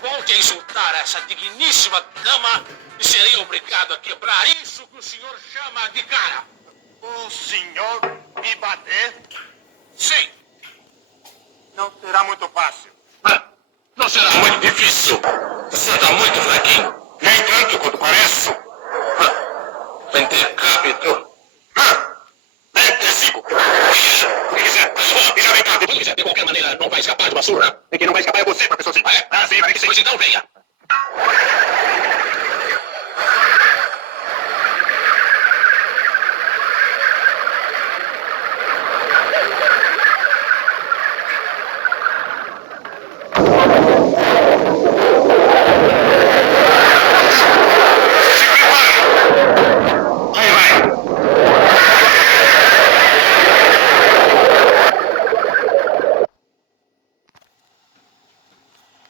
Volte a insultar essa digníssima dama e serei obrigado a quebrar isso que o senhor chama de cara. O senhor me bater? Sim. Não será muito fácil. Não será muito difícil. Você está muito fraquinho. Nem tanto quanto parece. Decapito. 25. O que quiser. E já vem cá. De qualquer maneira, não vai escapar de uma surra. E quem não vai escapar é você, professor Sim. Ah, é? Sim, vai que sim. Pois então venha.